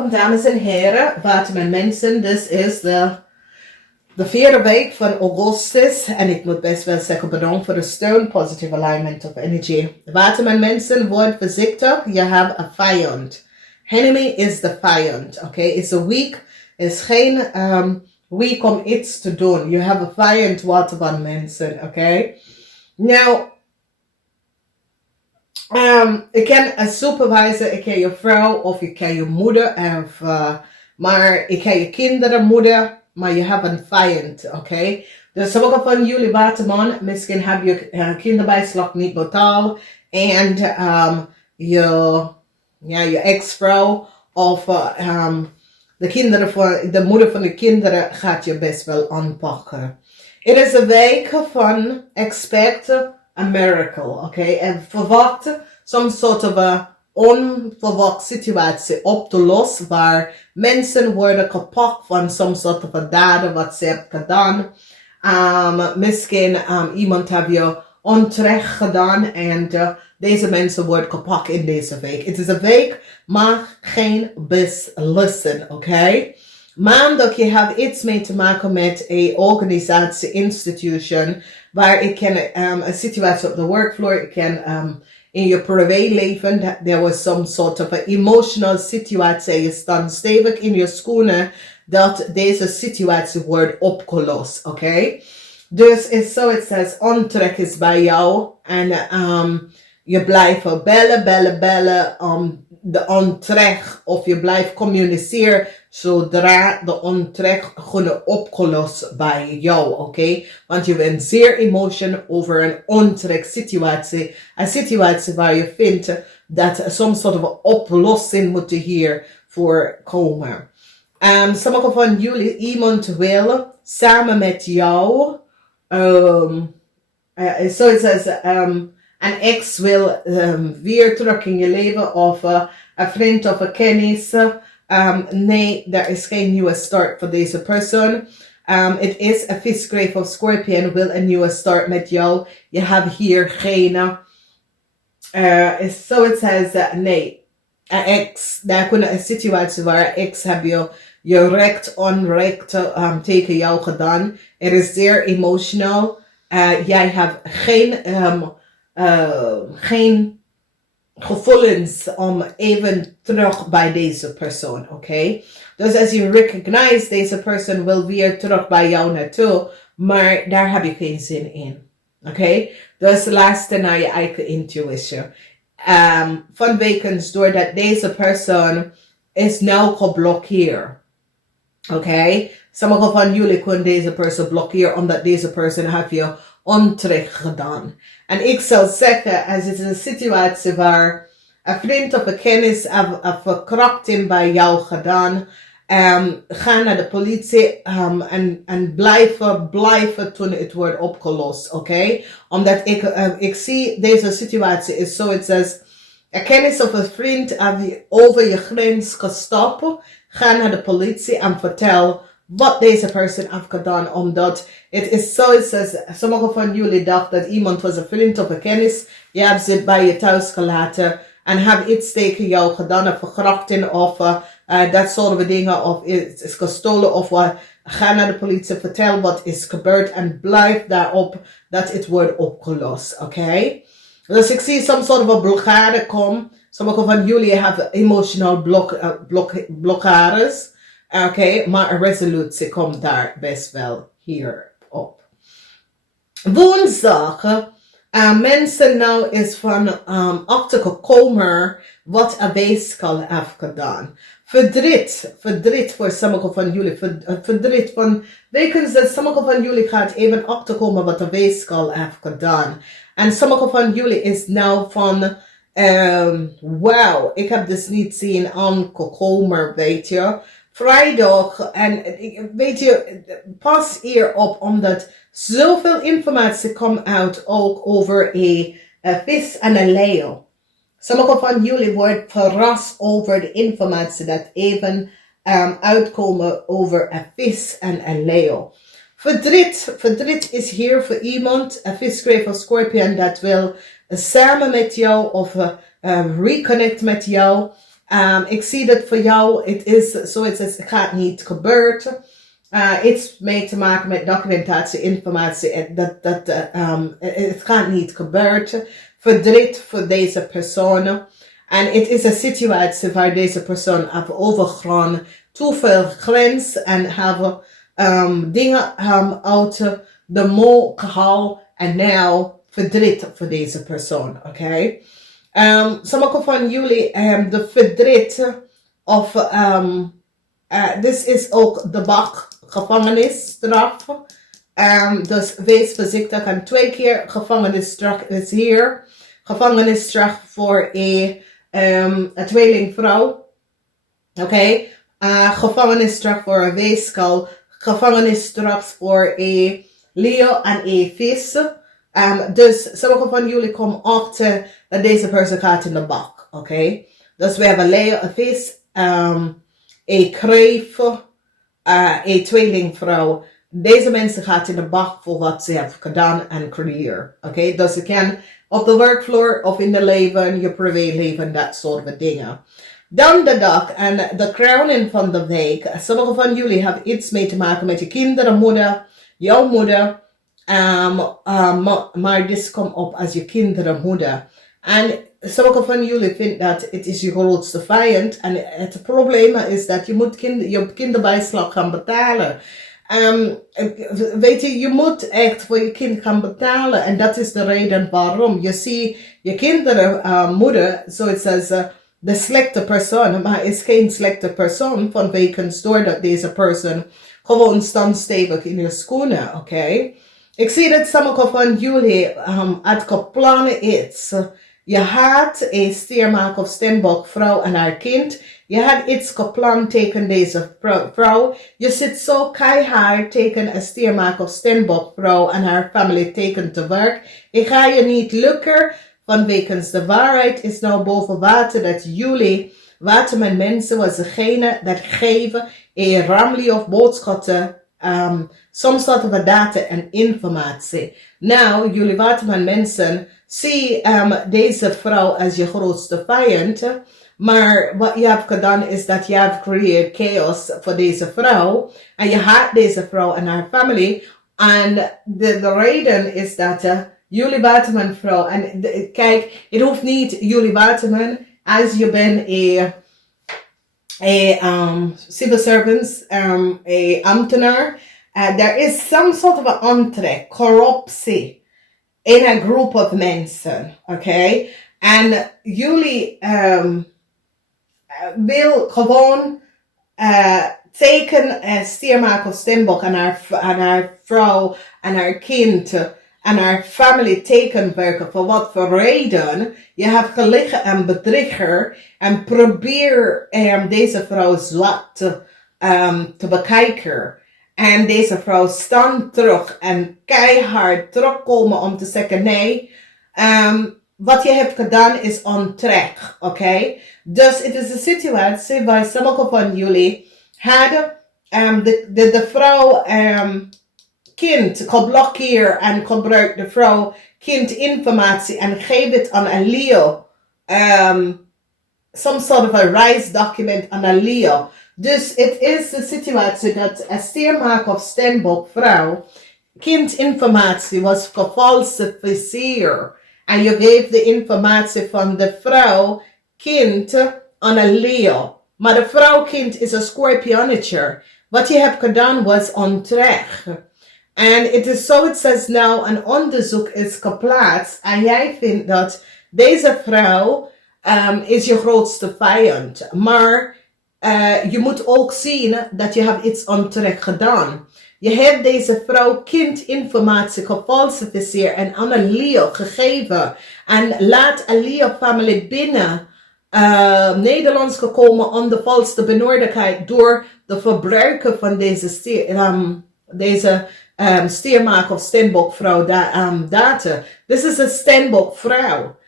Welkom dames en heren, WATERMAN mensen. Dit is de vierde week van Augustus. En ik moet best wel zeggen bedankt voor de steun. Positive alignment of energy. WATERMAN mensen, word voorzichtig. Je hebt een vijand. Enemy is de vijand. Oké, it's a week. Is geen week om iets te doen. You have a vijand, WATERMAN mensen. Oké. Nou. Ik ken een supervisor, ik ken je vrouw of ik ken je moeder, maar ik ken je kinderen, moeder, maar je hebt een vijand, oké? Dus sommige van jullie waterman, misschien heb je kinderbijslag niet betaald en je ex-vrouw of de moeder van de kinderen gaat je best wel aanpakken. Het is een week van expect a miracle, oké? En verwacht some soort van onverwachte situatie op te lossen waar mensen worden gepakt van some soort van daden wat ze hebben gedaan. Misschien iemand heeft je onterecht gedaan en deze mensen worden gepakt in deze week. Het is een week, maar geen beslissen, oké? Maandag je hebt iets mee te maken met een organisatie, institution, waar ik ken een situatie op de workfloor, ik ken in je privéleven, there was some sort of an emotional situatie, je staat stevig in je schoenen, dat deze situatie wordt opgelost, oké? Dus is zo, het says, ontrek is bij jou en je blijft bellen om de ontrek of je blijft communiceren zodra de ontrek gewoon opgelost bij jou, oké? Want je bent zeer emotional over een ontrek situatie. Een situatie waar je vindt dat soms soort van oplossing moet hier voorkomen. Sommige van jullie, iemand wil samen met jou, een ex wil weer terug in je leven of een vriend of een kennis. Nee, er is geen nieuwe start voor deze persoon. Het is een visgrave of scorpion wil een nieuwe start met jou. Je hebt hier geen, so it says, nee, een ex. Daar kunnen een situatie waar een ex heb je recht onrecht tegen jou gedaan. Het is zeer emotional. Jij hebt geen gevoelens om even terug bij deze persoon, oké? Dus als je recognize deze persoon wil weer terug bij jou naartoe, maar daar heb je geen zin in, oké? Dus luister naar je eigen intuïtie. Van wekens doordat deze persoon is nou geblokkeerd, oké? Sommige van jullie kunnen deze persoon blokkeren omdat deze persoon heeft je onterecht gedaan. En ik zou zeggen, als het is een situatie waar een vriend of een kennis een verkrachting bij jou gedaan, ga naar de politie en blijven toen het wordt opgelost, oké? Omdat ik zie deze situatie is zo, het says, een kennis of een vriend heeft over je grens gestapt, ga naar de politie en vertel wat deze persoon heeft gedaan, omdat het is zo, sommige van jullie dachten dat iemand was een vriend of een kennis, je hebt ze bij je thuis gelaten en heb iets tegen jou gedaan, of verkrachting of dat soort van dingen, of is gestolen of wat. Ga naar de politie, vertel wat is gebeurd en blijf daarop dat het wordt opgelost, oké? Dus ik zie some soort van blokkade komen. Sommige van jullie hebben emotional blokkades. Oké, maar een resolutie komt daar best wel hier op. Woensdag, mensen nou is van achtergekomen wat een weeskal heeft gedaan. Verdriet voor sommige van jullie. Verdriet van, wekens dat sommige van jullie gaat even achterkomen wat een weeskal heeft gedaan. En sommige van jullie is nou van, wauw, ik heb dus niet zien aangekomen, weet je. Vrijdag, en weet je, pas hierop, omdat zoveel informatie komt uit ook over een vis en een leeuw. Sommige van jullie worden verrast over de informatie dat even uitkomen over een vis en een leeuw. Verdriet is hier voor iemand, een visgrave of scorpion, dat wil samen met jou of reconnect met jou. Ik zie dat voor jou, het is zoiets als het gaat niet gebeurd. Iets mee te maken met documentatie, informatie. Het gaat niet gebeurd. Verdriet voor deze persoon. En het is een situatie waar deze persoon heeft overgegaan. Te veel grens en hebben dingen uit de mol gehaald. En nu verdriet voor deze persoon. Oké? Sommige van jullie de verdriet of dit is ook de bak gevangenisstraf. Dus wees voorzichtig. En 2 keer gevangenisstraf is hier. Gevangenisstraf voor een tweelingvrouw. Oké. Gevangenisstraf voor een weeskal. Gevangenisstraf voor een leeuw en een vis. Dus sommige van jullie komen achter dat deze persoon gaat in de bak. Oké. Dus we hebben een leeuw, een vis, een kreef, een tweelingvrouw. Deze mensen gaan in de bak voor wat ze hebben gedaan en creëren. Oké. Dus je kan op de werkvloer of in de leven, je privéleven, dat soort dingen. Dan de dag en de crowning van de week. Sommige van jullie hebben iets mee te maken met je kinderen, moeder, jouw moeder. Maar dit komt op als je kinderen, moeder. En sommige van jullie vinden dat het is je grootste vijand. En het probleem is dat je moet je kinderbijslag gaan betalen. Weet je moet echt voor je kind gaan betalen. En dat is de reden waarom. Je ziet je kinderen, moeder, zoiets als de slechte persoon. Maar is geen slechte persoon vanwege doordat deze persoon gewoon staat stevig in je schoenen. Oké? Ik zie dat sommige van jullie het gepland is. Je had een stiermaak of stembok vrouw en haar kind. Je had iets gepland tegen deze vrouw. Je zit zo keihard tegen een stiermaak of stembok vrouw en haar familie tegen te werk. Ik ga je niet lukken. Vanwege de waarheid is nou boven water dat jullie, waterman mensen, was degene dat geven een ramli of boodschappen. Soms hadden we data en informatie. Nou, jullie waterman mensen, zie deze vrouw als je grootste vijand. Maar wat je hebt gedaan is dat je hebt gecreëerd chaos voor deze vrouw. En je haat deze vrouw en haar familie. En de reden is dat jullie waterman vrouw. En kijk, het hoeft niet jullie waterman. Als je bent civil servants, ambtenaar. There is some sort of an aantrek, corruptie in a group of mensen, oké? En jullie wil gewoon teken stiermaak of stembok aan haar vrouw en haar kind en haar familie tekenwerken. Voor wat voor reden? Je hebt gelegen en bedrieger en probeer deze vrouw zwart te bekijken. En deze vrouw staat terug en keihard terugkomen om te zeggen nee. Wat je hebt gedaan is onterecht, oké? Dus het is een situatie waar sommige van jullie hadden de vrouw kind geblokkeerd en gebruikt de vrouw kind informatie en geef het aan een leeuw. Some sort of a reisdocument aan een leeuw. Dus het is de situatie dat een stiermaak of stembok vrouw kindinformatie was gefalsificeerd. En je geeft de informatie van de vrouw kind aan een leeuw. Maar de vrouw kind is een scorpionnetje. Wat je hebt gedaan was onterecht. En het is zoiets als nou een onderzoek is geplaatst. En jij vindt dat deze vrouw is je grootste vijand. Maar je moet ook zien dat je hebt iets onterecht gedaan. Je hebt deze vrouw kindinformatie gefalsificeerd en aan een leeuw gegeven. En laat een leeuw-familie binnen Nederlands gekomen om de valse benodigdheid door de verbruiker van deze stiermaak of stembokvrouw data. Dit is een stembokvrouw.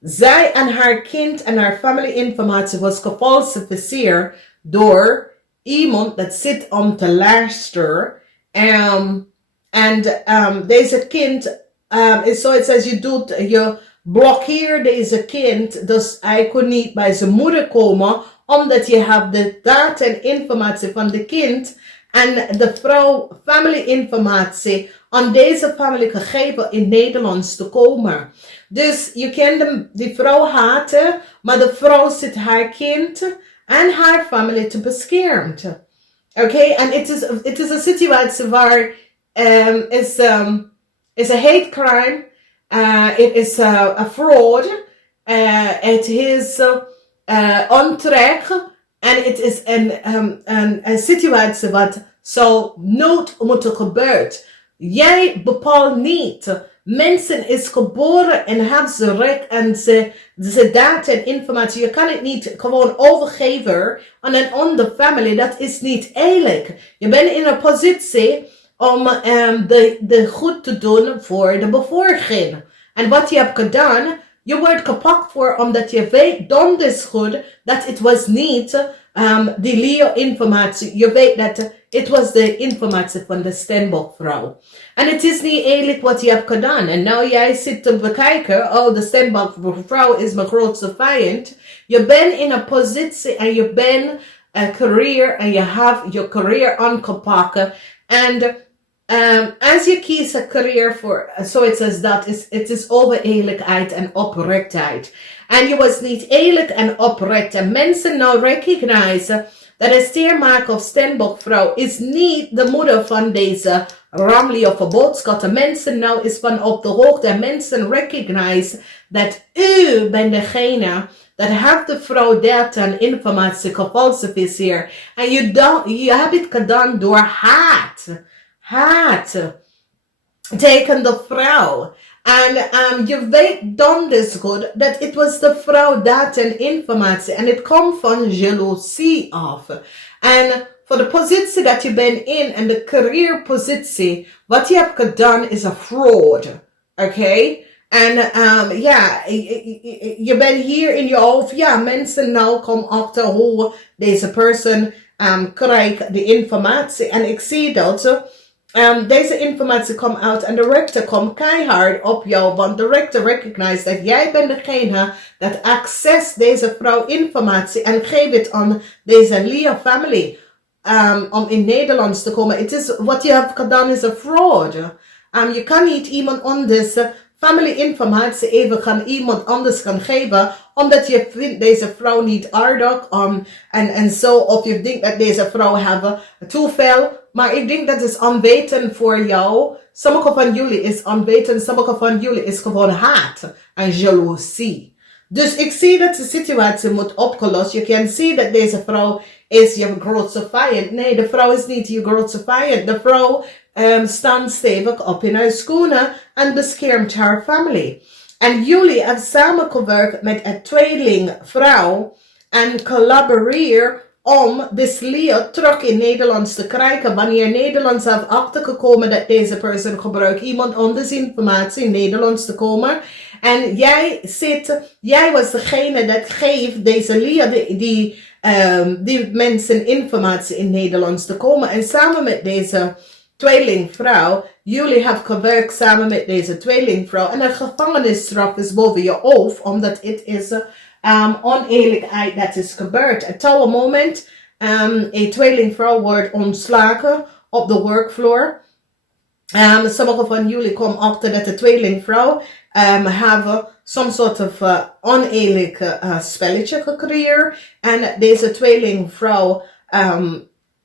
Zij en haar kind en haar familieinformatie was gefalsificeerd door iemand dat zit om te luisteren. Deze kind is zoiets als je doet, je blokkeert deze kind, dus hij kon niet bij zijn moeder komen omdat je hebt de data en informatie van de kind en de vrouw familie-informatie aan deze familie gegeven in Nederlands te komen. Dus je kan die vrouw haten, maar de vrouw zit haar kind en haar familie te beschermen. Oké, en het is een situatie waar is a hate crime, it is a fraud, it is onterecht en het is een situatie wat zou nooit moeten gebeuren. Jij bepaalt niet. Mensen is geboren en hebben ze recht en ze data en informatie. Je kan het niet gewoon overgeven aan een andere familie. Dat is niet eerlijk. Je bent in een positie om de goed te doen voor de bevolking. En wat je hebt gedaan, je wordt gepakt voor omdat je weet donders goed dat het was niet die Leo-informatie. Je weet dat het was de informatie van de Steenbokvrouw. En het is niet eerlijk wat je hebt gedaan. En nou jij zit te bekijken, oh de Steenbokvrouw is mijn grootste vijand. Je bent in een positie en je bent een career en je hebt je career aangepakt. En als je kiest een career voor zoiets als dat, het is over eerlijkheid en oprechtheid. En je was niet eerlijk en oprecht. En mensen nou recognizen dat een steermaker of Steenbokvrouw is niet de moeder van deze ramli of boodschap. Mensen nou is van op de hoogte. En mensen recognize dat u bent degene dat heeft de vrouw data en informatie gefalsificeerd. En je hebt het gedaan door haat. Haat tegen de vrouw. En je weet donders goed dat het was de vrouw data en informatie. En het komt van jaloezie af. En voor de positie dat je bent in en de carrierpositie, wat je hebt gedaan is een fraud. Oké? En ja, je bent hier in je hoofd. Ja, mensen nou komen achter hoe deze persoon krijgt de informatie. En ik zie dat deze informatie komt uit en de rechter komt keihard op jou. Want de rechter recognized dat jij bent degene dat access deze vrouw informatie en geeft het aan deze Leo family. Om in Nederlands te komen. Het is wat je hebt gedaan is een fraud. Je kan niet iemand anders family informatie even gaan iemand anders gaan geven, omdat je vindt deze vrouw niet aardig en zo, of je denkt dat deze vrouw hebben toeval. Maar ik denk dat is onweten voor jou. Sommige van jullie is onweten, sommige van jullie is gewoon haat en jaloezie. Dus ik zie dat de situatie moet opgelost. Je kan zien dat deze vrouw is je grootste vijand. Nee, de vrouw is niet je grootste vijand. De vrouw staat stevig op in haar schoenen en beschermt haar familie. En jullie hebben samengewerkt met een tweelingvrouw en collaboreer om this Leo terug in Nederlands te krijgen. Wanneer Nederlands heeft achtergekomen dat deze persoon gebruikt iemand anders informatie in Nederlands te komen. En jij was degene dat geeft deze Leo die mensen informatie in Nederlands te komen. En samen met deze tweelingvrouw, jullie hebben gewerkt samen met deze tweelingvrouw. En een gevangenisstraf is boven je hoofd, omdat het is oneerlijkheid dat is gebeurd. Op dat moment, een tweelingvrouw wordt ontslagen op de workfloor. Sommige van jullie komen achter dat de tweelingvrouw hebben some soort of oneerlijk spelletje gecreëerd. En deze tweelingvrouw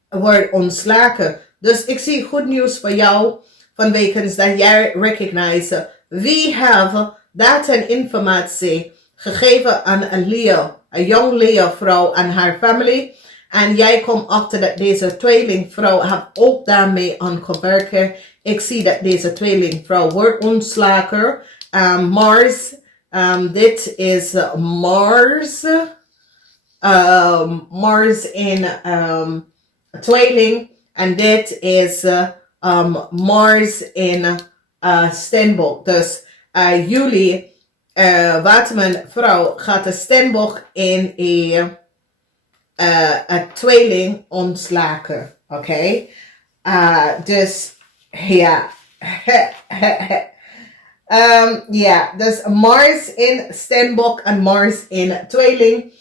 wordt ontslagen. Dus ik zie goed nieuws voor jou. Vanwege dat jij recognize wie hebben data en informatie gegeven aan een Leo, een jong Leo vrouw en haar familie. En jij komt achter dat deze tweelingvrouw heeft ook daarmee aan gewerkt. Ik zie dat deze tweelingvrouw wordt ontslagen. Mars, dit is Mars. Mars in tweeling. En dit is Mars in Steenbok. Dus jullie WATERMAN vrouw gaat de Steenbok in een tweeling ontslagen. Oké? Dus ja. Dus Mars in Steenbok en Mars in tweeling.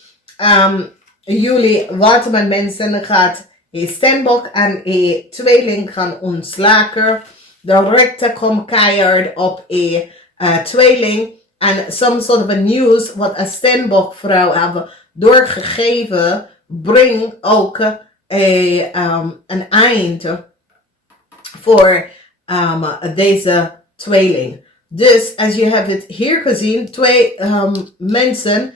jullie waterman mensen gaat een steenbok en een tweeling gaan ontslaken. De rechter komt keihard op een tweeling. En some sort of a news wat een steenbok vrouw hebben doorgegeven, brengt ook een eind voor deze tweeling. Dus als je hebt het hier gezien, twee mensen,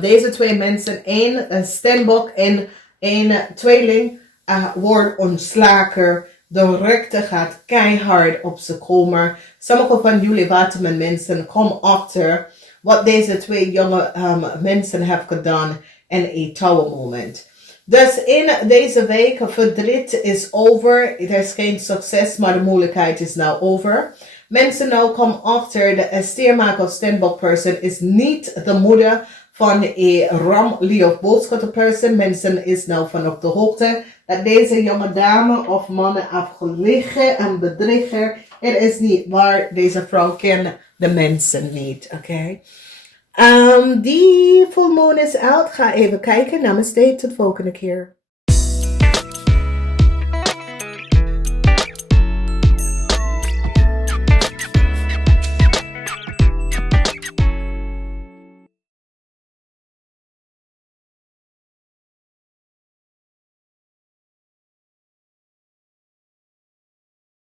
deze twee mensen, één steenbok en één tweeling wordt ontslagen. De rechter gaat keihard op ze komen. Sommige van jullie waterman mensen komen achter wat deze twee jonge mensen hebben gedaan in een touwmoment. Dus in deze week, verdriet is over. Er is geen succes, maar de moeilijkheid is nou over. Mensen nou komen achter, de steermaker of steenbok person is niet de moeder van een ramlie of boodschapperperson. Mensen is nou van op de hoogte dat deze jonge dame of mannen afgelegen en bedrieger. Het is niet waar, deze vrouw kent de mensen niet, oké? Die full moon is uit. Ga even kijken. Namaste, tot de volgende keer.